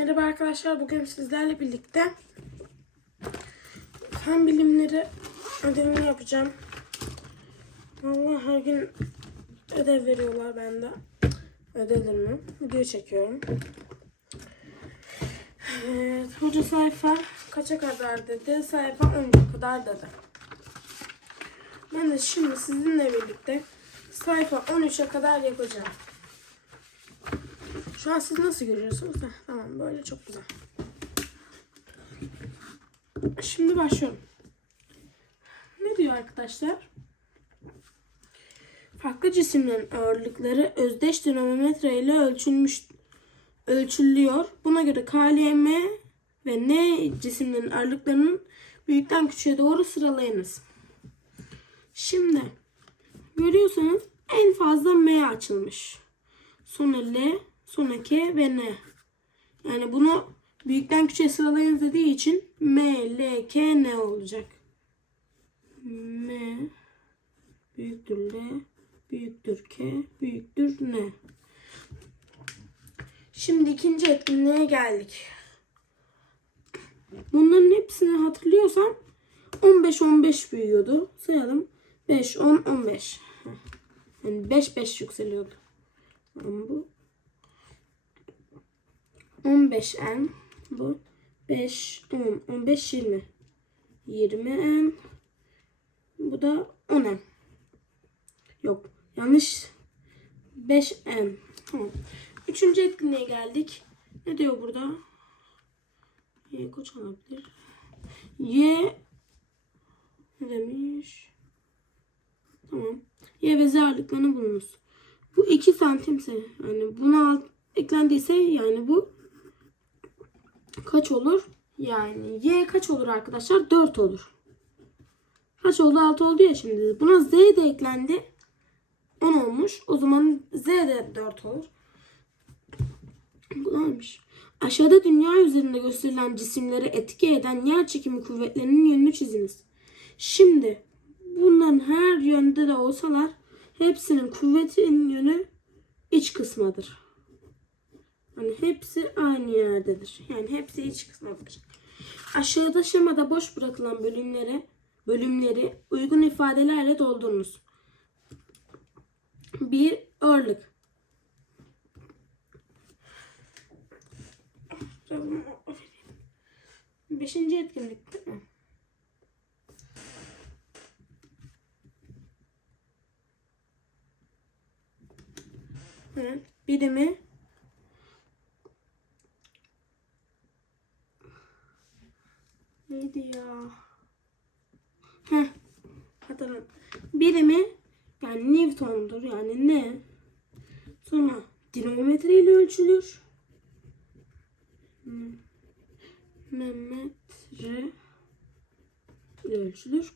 Merhaba arkadaşlar. Bugün sizlerle birlikte fen bilimleri ödevini yapacağım. Vallahi her gün ödev veriyorlar bende. Ödevlerimi video çekiyorum. Evet, hoca sayfa kaça kadar dedi? Sayfa 10'a kadar dedi. Ben de şimdi sizinle birlikte sayfa 13'e kadar yapacağım. Şu an siz nasıl görüyorsunuz? Heh, tamam böyle çok güzel. Şimdi başlıyorum. Ne diyor arkadaşlar? Farklı cisimlerin ağırlıkları özdeş dinamometre ile ölçülmüş ölçülüyor. Buna göre KLM ve N cisimlerin ağırlıklarının büyükten küçüğe doğru sıralayınız. Şimdi görüyorsanız en fazla M açılmış. Sonra L, sonra K ve N. Yani bunu büyükten küçüğe sıralayın dediği için M, L, K, N olacak. M büyüktür L, büyüktür K, büyüktür N. Şimdi ikinci etkinliğe geldik. Bunların hepsini hatırlıyorsam 15-15 büyüyordu. Sayalım. 5, 10, 15. Yani 5 5 yükseliyordu. Ama bu 15n bu 5 10 15 20 20n bu da 10n yok yanlış 5n tamam. Üçüncü etkinliğe geldik. Ne diyor burada? Y kaç olabilir? Y ne demiş? Tamam. Y ve Z ağırlıklarını bulunuz. Bu 2 santimse yani buna eklendiyse yani bu kaç olur? Yani Y kaç olur arkadaşlar? 4 olur. Kaç oldu? 6 oldu ya şimdi. Buna Z de eklendi. 10 olmuş. O zaman Z de 4 olur. Kolaymış. Aşağıda dünya üzerinde gösterilen cisimleri etki eden yer çekimi kuvvetlerinin yönünü çiziniz. Şimdi bunların her yönde de olsalar hepsinin kuvvetinin yönü iç kısmadır. Yani hepsi aynı yerdedir. Yani hepsi iç kısmadır. Aşağıda şemada boş bırakılan bölümleri bölümleri uygun ifadelerle doldurunuz. Bir ağırlık. Beşinci etkinlik değil mi? Evet. Birimi neydi ya? Heh. Hatırladım. Birimi yani Newton'dur. Yani ne? Sonra dinamometre ile ölçülür. Hmm. İle ölçülür.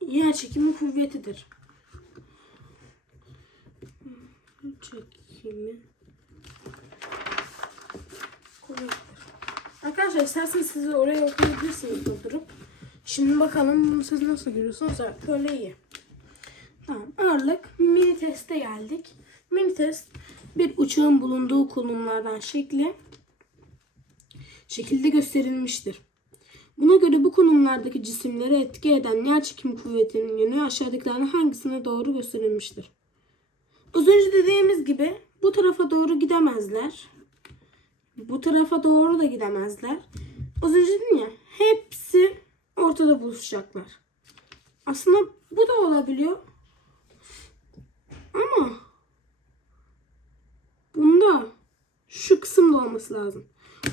Yer çekimi kuvvetidir. Çekimi kuvvetidir. Arkadaşlar isterseniz siz oraya okuyabilirsiniz durdurup. Şimdi bakalım bunu siz nasıl görüyorsunuz? Evet böyle iyi. Tamam ağırlık mini teste geldik. Mini test bir uçağın bulunduğu konumlardan şekli şekilde gösterilmiştir. Buna göre bu konumlardaki cisimleri etki eden yer çekimi kuvvetinin yönü aşağıdakilerden hangisine doğru gösterilmiştir? Az önce dediğimiz gibi bu tarafa doğru gidemezler. Bu tarafa doğru da gidemezler. Az önce dedim ya hepsi ortada buluşacaklar. Aslında bu da olabiliyor. Ama bunda şu kısımda olması lazım.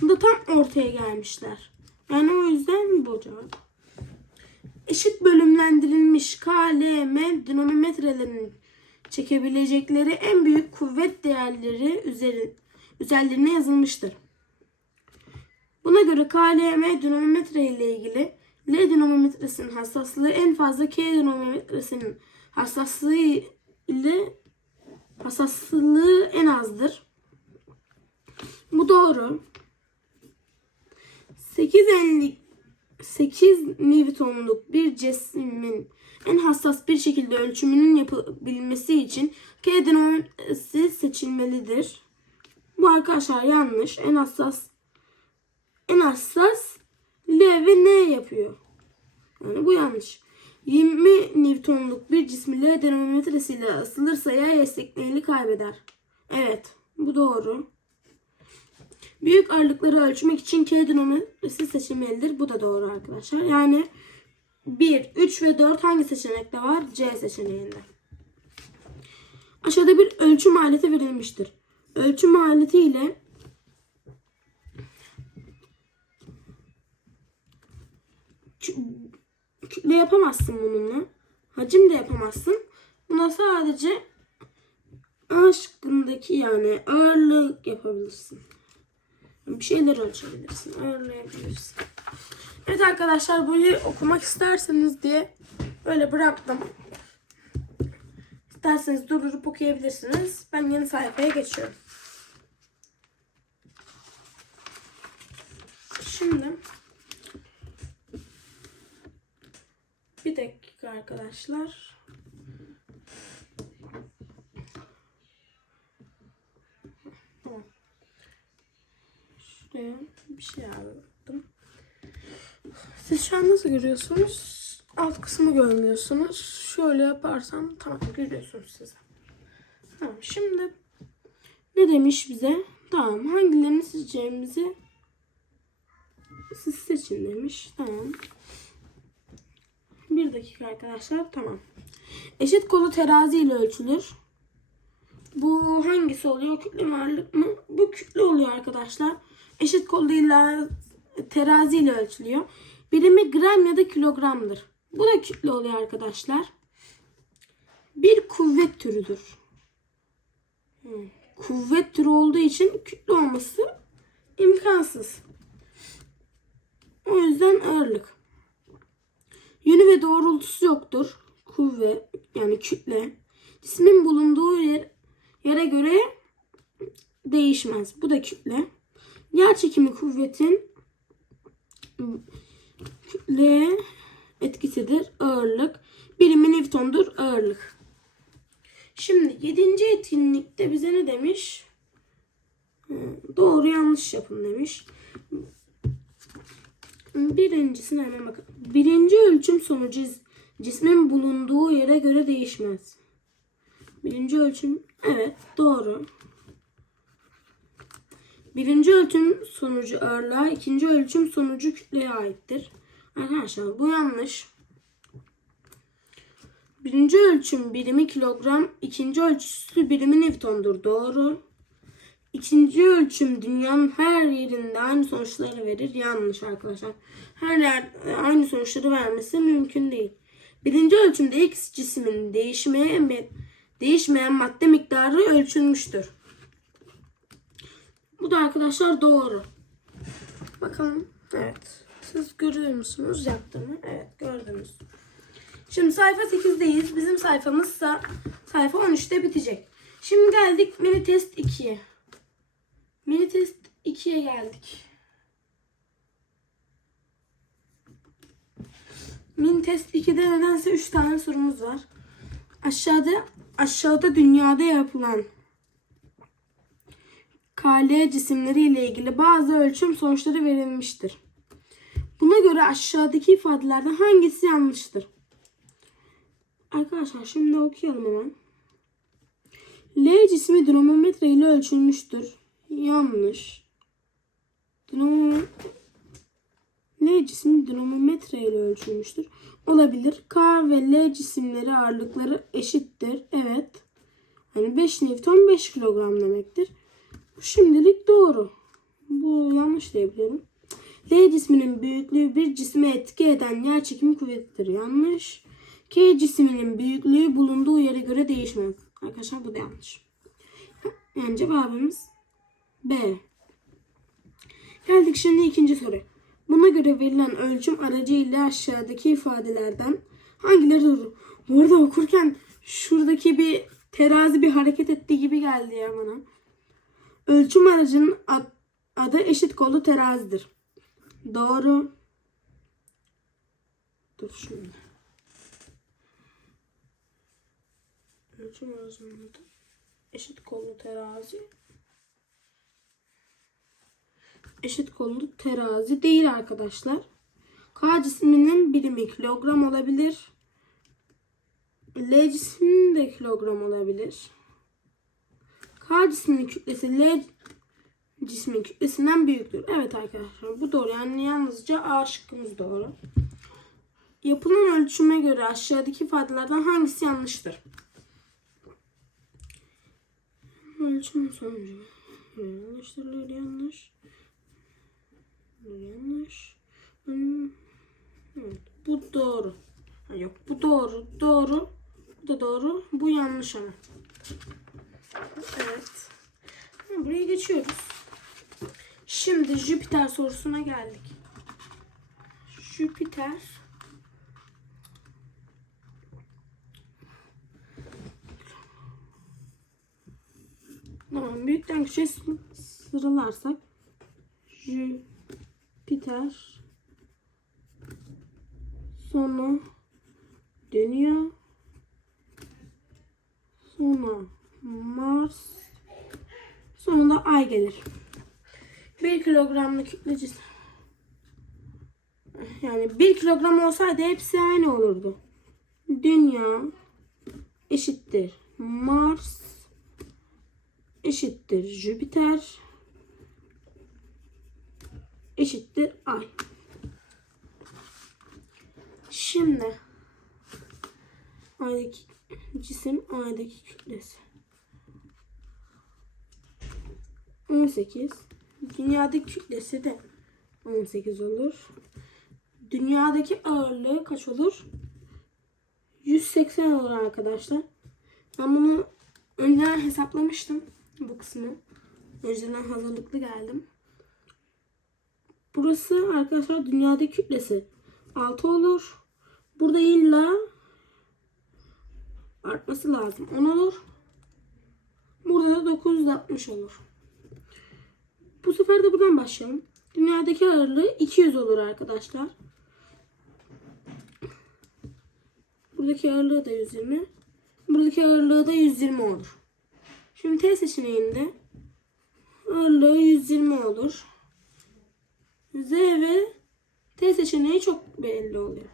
Bunda tam ortaya gelmişler. Yani o yüzden bu cevap. Eşit bölümlendirilmiş KLM dinamometrelerinin çekebilecekleri en büyük kuvvet değerleri üzeri, üzerlerine yazılmıştır. Buna göre KLM dinamometre ile ilgili L dinamometresinin hassaslığı en fazla K dinamometresinin hassaslığı ile hassaslığı en azdır. Bu doğru. 850 8 Newton'luk bir cismin en hassas bir şekilde ölçümünün yapılabilmesi için K denominesi seçilmelidir. Bu arkadaşlar yanlış. En hassas en hassas L ve N yapıyor. Yani bu yanlış. 20 Newton'luk bir cismi L denominesiyle asılırsa yay esnekliğini kaybeder. Evet, bu doğru. Büyük ağırlıkları ölçmek için K denominesi seçilmelidir. Bu da doğru arkadaşlar. Yani 1, 3 ve 4 hangi seçenekte var? C seçeneğinde. Aşağıda bir ölçüm aleti verilmiştir. Ölçüm aleti ile kü- kütle yapamazsın bununla. Hacim de yapamazsın. Buna sadece A şıkkındaki yani ağırlık yapabilirsin. Bir şeyler ölçebilirsin. Ağırlayabilirsin. Evet arkadaşlar bunu okumak isterseniz diye böyle bıraktım. İsterseniz durdurup okuyabilirsiniz. Ben yeni sayfaya geçiyorum. Şimdi bir dakika arkadaşlar. Tamam. Şuraya bir şey aldım. Siz şu an nasıl görüyorsunuz? Alt kısmı görmüyorsunuz. Şöyle yaparsam tamam görüyorsunuz siz. Tamam şimdi ne demiş bize? Tamam hangilerini seçeceğimizi siz seçin demiş. Tamam. Bir dakika arkadaşlar. Tamam. Eşit kolu terazi ile ölçülür. Bu hangisi oluyor? Kütle mi ağırlık mı? Bu kütle oluyor arkadaşlar. Eşit koluyla terazi ile ölçülüyor. Birimi gram ya da kilogramdır. Bu da kütle oluyor arkadaşlar. Bir kuvvet türüdür. Hmm. Kuvvet türü olduğu için kütle olması imkansız. O yüzden ağırlık. Yönü ve doğrultusu yoktur. Kuvvet yani kütle. Cismin bulunduğu yer, yere göre değişmez. Bu da kütle. Yer çekimi kuvvetin kütle etkisidir. Ağırlık. Birimi Newton'dur ağırlık. Şimdi yedinci etkinlikte bize ne demiş? Hı, Doğru yanlış yapın demiş. Birincisine hemen bakalım. Birinci ölçüm sonucu cismin bulunduğu yere göre değişmez. Birinci ölçüm evet doğru. Birinci ölçüm sonucu ağırlığa, ikinci ölçüm sonucu kütleye aittir. Arkadaşlar bu yanlış. Birinci ölçüm birimi kilogram, ikinci ölçüsü birimi Newton'dur. Doğru. İkinci ölçüm dünyanın her yerinde aynı sonuçları verir. Yanlış arkadaşlar. Her yer aynı sonuçları vermesi mümkün değil. Birinci ölçümde X cisminin değişmeyen, değişmeyen madde miktarı ölçülmüştür. Bu da arkadaşlar doğru. Bakalım. Evet. Siz görüyor musunuz yaptığımı? Evet gördünüz. Şimdi sayfa 8'deyiz. Bizim sayfamızsa sayfa 13'te bitecek. Şimdi geldik mini test 2'ye. Mini test 2'ye geldik. Mini test 2'de nedense 3 tane sorumuz var. Aşağıda aşağıda dünyada yapılan KL cisimleri ile ilgili bazı ölçüm sonuçları verilmiştir. Buna göre aşağıdaki ifadelerden hangisi yanlıştır? Arkadaşlar şimdi okuyalım hemen. L cismi dinamometre ile ölçülmüştür. Yanlış. Dinamo L cismi dinamometre ile ölçülmüştür. Olabilir. K ve L cisimleri ağırlıkları eşittir. Evet. Hani 5 Newton 5 kilogram demektir. Bu şimdilik doğru. Bu yanlış diyebilirim. L cisminin büyüklüğü bir cisme etki eden yer çekimi kuvvetidir. Yanlış. K cisminin büyüklüğü bulunduğu yere göre değişmez. Arkadaşlar bu da yanlış. Yani cevabımız B. Geldik şimdi ikinci soru. Buna göre verilen ölçüm aracı ile aşağıdaki ifadelerden hangileri doğru? Bu arada okurken şuradaki bir terazi bir hareket ettiği gibi geldi ya bana. Ölçüm aracının ad- adı eşit kollu terazidir. Doğru. Dur şöyle. Ölçüm uzunluğu. Eşit kollu terazi. Eşit kollu terazi değil arkadaşlar. K cisminin birimi kilogram olabilir. L cisminin de kilogram olabilir. K cisminin kütlesi L cismin kütlesinden büyüktür. Evet arkadaşlar bu doğru. Yani yalnızca A şıkkımız doğru. Yapılan ölçüme göre aşağıdaki ifadelerden hangisi yanlıştır? Ölçüm sonucu. Yanlıştır, yanlış. Yanlış. Hmm, Evet, bu doğru. Ha, yok bu doğru. Doğru. Bu da doğru. Bu yanlış ama. Evet. Ha, Buraya geçiyoruz. Şimdi Jüpiter sorusuna geldik. Jüpiter Tamam, büyükten küçüğe sı- sıralarsak Jüpiter sonra dönüyor. Sonra Mars. Sonra da Ay gelir. 1 kilogramlık kütleci yani 1 kilogram olsaydı hepsi aynı olurdu. Dünya eşittir. Mars eşittir. Jüpiter eşittir Ay. Şimdi Ay'daki cisim Ay'daki kütlesi 18 Dünyadaki kütlesi de 18 olur. Dünyadaki ağırlığı kaç olur? 180 olur arkadaşlar. Ben bunu önceden hesaplamıştım bu kısmı. Önceden hazırlıklı geldim. Burası arkadaşlar dünyadaki kütlesi 6 olur. Burada illa artması lazım. 10 olur. Burada da 960 olur. Bu sefer de buradan başlayalım. Dünyadaki ağırlığı 200 olur arkadaşlar. Buradaki ağırlığı da 120. Buradaki ağırlığı da 120 olur. Şimdi T seçeneğinde ağırlığı 120 olur. Z ve T seçeneği çok belli oluyor.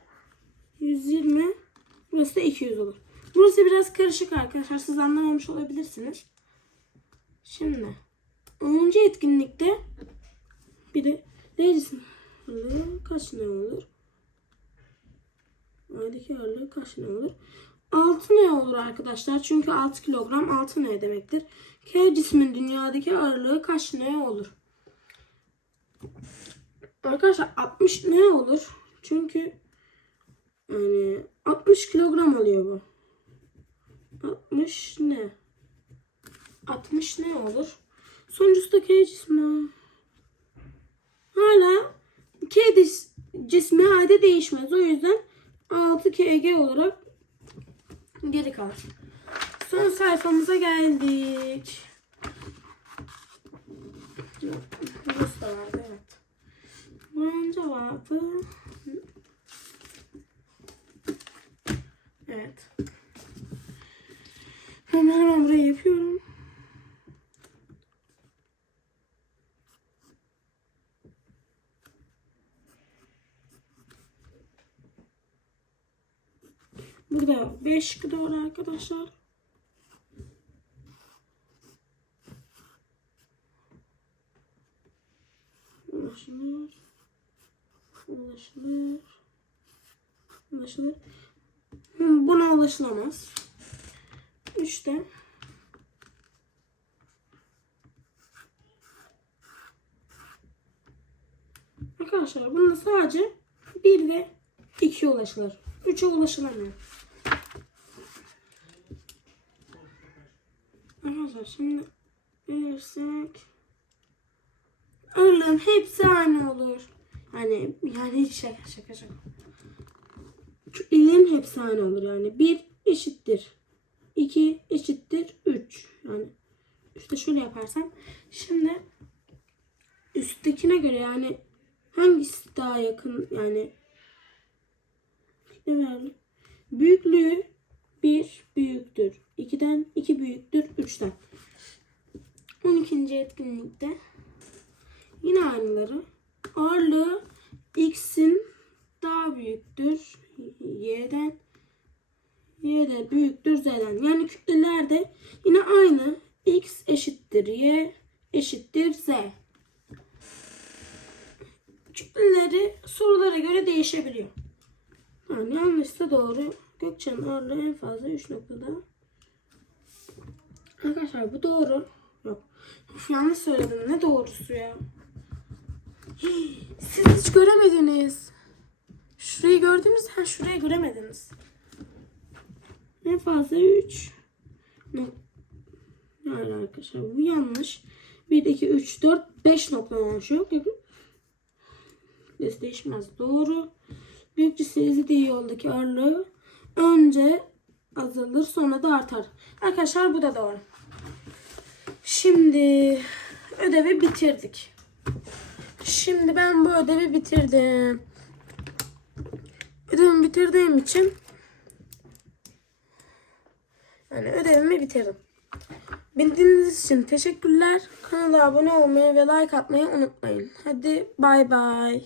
120 burası da 200 olur. Burası biraz karışık arkadaşlar. Siz anlamamış olabilirsiniz. Şimdi 10. etkinlikte bir de neycisin? Kaç ne olur? Aydaki ağırlığı kaç ne olur? 6 ne olur arkadaşlar? Çünkü 6 kilogram 6 ne demektir? K cismin dünyadaki ağırlığı kaç ne olur? Arkadaşlar 60 ne olur? Çünkü yani 60 kilogram oluyor bu. 60 ne? 60 ne olur? Sonuncusu da K cismi. Hala K cismi halde değişmez. O yüzden 6 KG olarak geri kalır. Son sayfamıza geldik. Burası da vardı evet. Burunca vardı. Evet. Hemen hemen burayı yapıyorum. Burada 5 şıkkı doğru arkadaşlar. Ulaşılır. Ulaşılır. Ulaşılır. Hı, Buna ulaşılamaz. İşte. Arkadaşlar bunda sadece 1 ve 2 ulaşılır. 3'e ulaşılamıyor. Arkadaşlar şimdi verirsek ağırlığın hepsi aynı olur. Yani yani hiç şaka şaka şaka. Şu ilin hepsi olur yani. 1 eşittir. 2 eşittir 3. Yani işte şöyle yaparsam. Şimdi üsttekine göre yani hangisi daha yakın yani verdi? Büyüklüğü 1 büyüktür. 2'den 2 büyüktür 3'ten. 12. etkinlikte yine aynıları. Ağırlığı x'in daha büyüktür y'den y büyüktür z'den. Yani kütleler de yine aynı. x eşittir y eşittir z. Kütleleri sorulara göre değişebiliyor. Yani yanlışsa doğru. Gökçe'nin ağırlığı en fazla 3 noktada. Arkadaşlar bu doğru. Yok. Of, yanlış söyledim. Ne doğrusu ya? Siz hiç göremediniz. Şurayı gördünüz. Ha şurayı göremediniz. En fazla 3. Yani arkadaşlar bu yanlış. 1, 2, 3, 4, 5 noktadan oluşuyor. Kütlesi değişmez. Doğru. Büyük cisim izlediği yoldaki ağırlığı önce azalır sonra da artar. Arkadaşlar bu da doğru. Şimdi ödevi bitirdik. Şimdi ben bu ödevi bitirdim. Bitirdiğim için yani ödevimi bitirdim. Beni dinlediğiniz için teşekkürler. Kanala abone olmayı ve like atmayı unutmayın. Hadi bay bay.